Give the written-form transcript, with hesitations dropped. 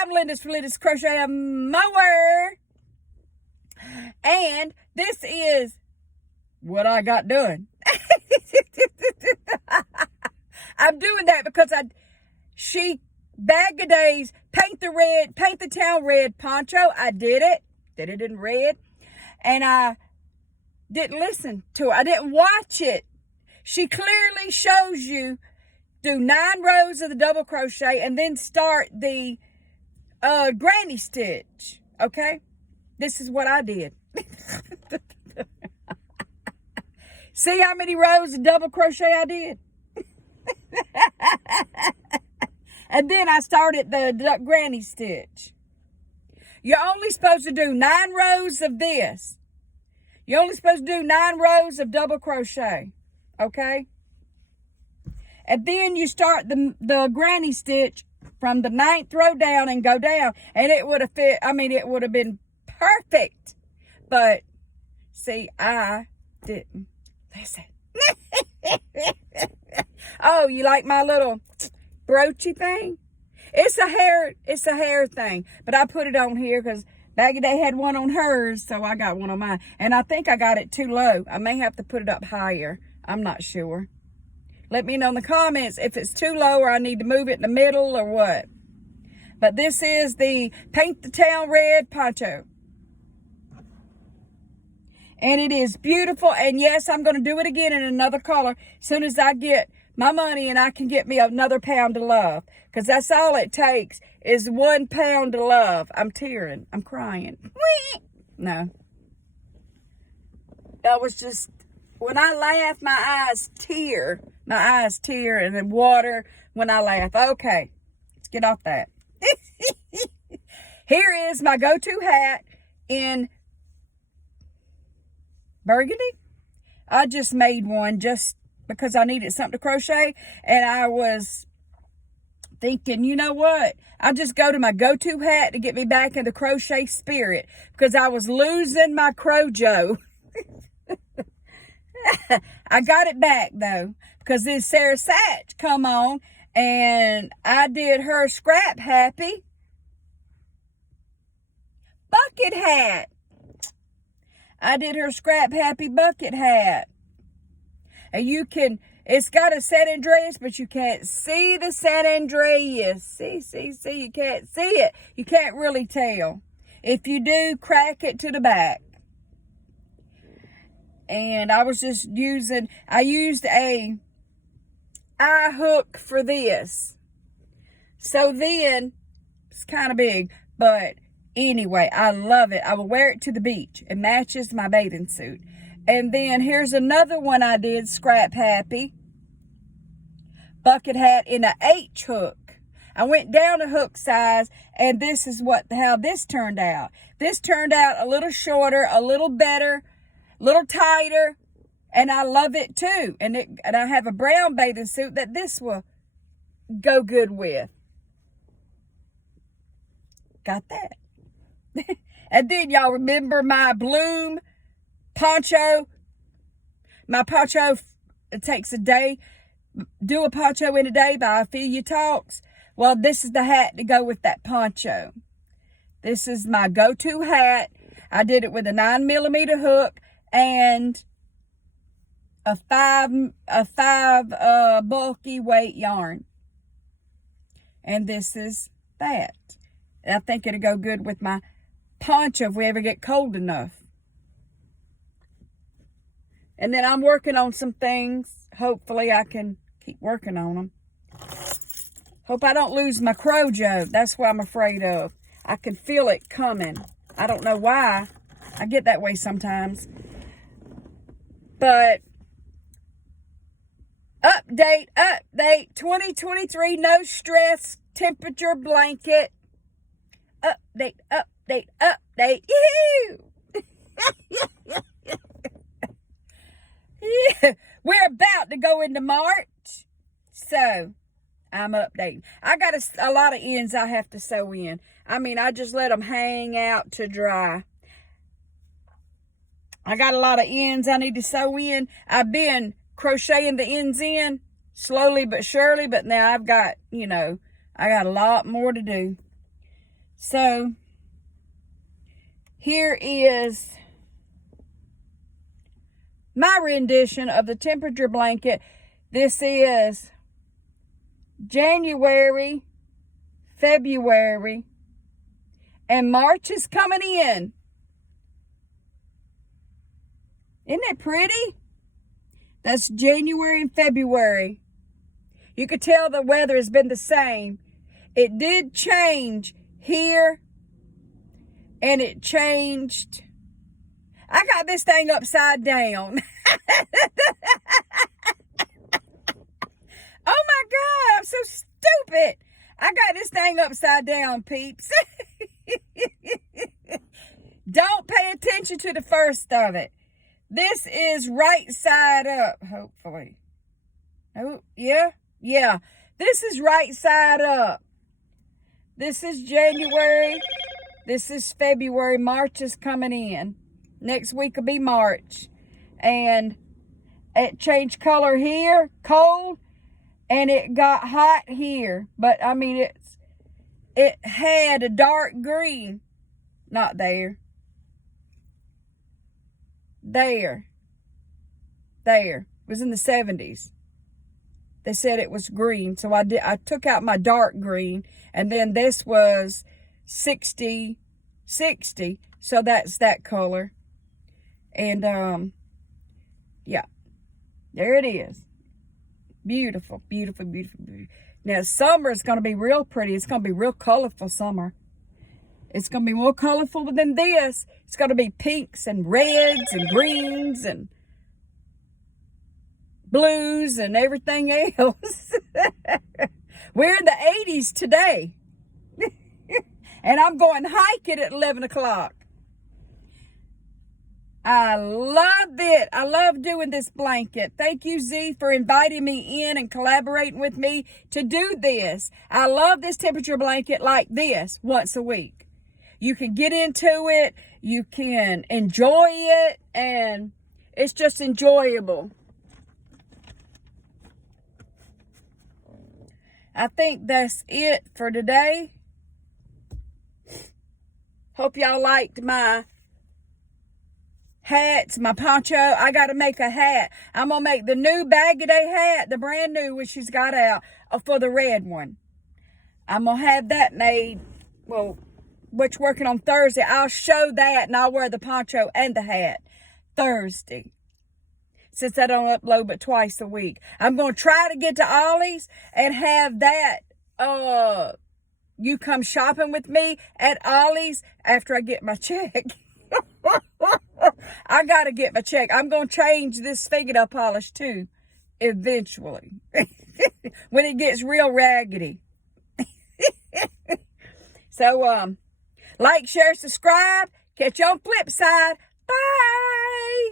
I'm Linda's for Linda's Crochet Mower. And this is what I got done. I'm doing that because she Bag of Days, paint the town red poncho. I did it in red. And I didn't listen to her. I didn't watch it. She clearly shows you do 9 rows of the double crochet and then start the granny stitch. Okay? This is what I did. See how many rows of double crochet I did? And then I started the granny stitch. You're only supposed to do 9 rows of this. You're only supposed to do 9 rows of double crochet. Okay? And then you start the granny stitch from the 9th row down and go down. And it would have it would have been perfect. But, see, I didn't listen. Oh, you like my little broachy thing? It's a hair thing. But I put it on here because Baggy Day had one on hers, so I got one on mine. And I think I got it too low. I may have to put it up higher. I'm not sure. Let me know in the comments if it's too low or I need to move it in the middle or what. But this is the Paint the Town Red poncho. And it is beautiful. And yes, I'm going to do it again in another color as soon as I get my money and I can get me another pound of love. Because that's all it takes is 1 pound of love. I'm tearing. I'm crying. No. That was just, when I laugh, my eyes tear. My eyes tear and then water when I laugh. Okay, let's get off that. Here is my go-to hat in burgundy. I just made one just because I needed something to crochet. And I was thinking, you know what? I'll just go to my go-to hat to get me back in the crochet spirit. Because I was losing my crojo. I got it back though. Because this Sarah Satch come on. And I did her scrap happy bucket hat. I did her scrap happy bucket hat. And you can, it's got a San Andreas, but you can't see the San Andreas. See, you can't see it. You can't really tell. If you do, crack it to the back. And I was just I used a eye hook for this. So then, it's kind of big, but anyway, I love it. I will wear it to the beach. It matches my bathing suit. And then here's another one I did, scrap happy. Bucket hat in an H hook. I went down a hook size, and this is how this turned out. This turned out a little shorter, a little better, a little tighter, and I love it too. And I have a brown bathing suit that this will go good with. Got that. And then y'all remember my bloom poncho. My poncho, it takes a day. Do a poncho in a day by Ophelia Talks. Well, this is the hat to go with that poncho. This is my go-to hat. I did it with a 9mm hook and a 5 bulky weight yarn. And this is that. And I think it'll go good with my poncho if we ever get cold enough. And then I'm working on some things. Hopefully I can keep working on them. Hope I don't lose my crojo. That's what I'm afraid of. I can feel it coming. I don't know why. I get that way sometimes. But update 2023 no stress temperature blanket. Update. Yoo-hoo! Yeah, we're about to go into March, so I'm updating. I got a lot of ends I have to sew in. I mean, I just let them hang out to dry. I got a lot of ends I need to sew in. I've been crocheting the ends in slowly but surely, but now I've got, I got a lot more to do. So here is my rendition of the temperature blanket. This is January, February, and March is coming in. Isn't it pretty? That's January and February. You could tell the weather has been the same. It did change here, and it changed. I got this thing upside down. Oh my God, I'm so stupid. I got this thing upside down, peeps. Don't pay attention to the first of it. This is right side up, hopefully. Oh, yeah. This is right side up. This is January. This is February. March is coming in. Next week will be March. And it changed color here, cold, and it got hot here. But, I mean, it had a dark green. Not there. There. It was in the 70s. They said it was green, so I took out my dark green, and then this was 60, so that's that color. And, yeah, there it is. Beautiful, beautiful, beautiful, beautiful. Now, summer is going to be real pretty. It's going to be real colorful summer. It's going to be more colorful than this. It's going to be pinks and reds and greens and blues and everything else. We're in the 80s today. And I'm going hiking at 11 o'clock. I love it. I love doing this blanket. Thank you, Z, for inviting me in and collaborating with me to do this. I love this temperature blanket like this once a week. You can get into it. You can enjoy it. And it's just enjoyable. I think that's it for today. Hope y'all liked my hats, my poncho. I got to make a hat. I'm going to make the new Bag-A Day hat, the brand new one she's got out, for the red one. I'm going to have that made, well, which working on Thursday. I'll show that, and I'll wear the poncho and the hat Thursday, since I don't upload but twice a week. I'm going to try to get to Ollie's and have that, you come shopping with me at Ollie's after I get my check. I got to get my check. I'm going to change this fingernail polish too, eventually, when it gets real raggedy. So, like, share, subscribe. Catch you on flip side. Bye.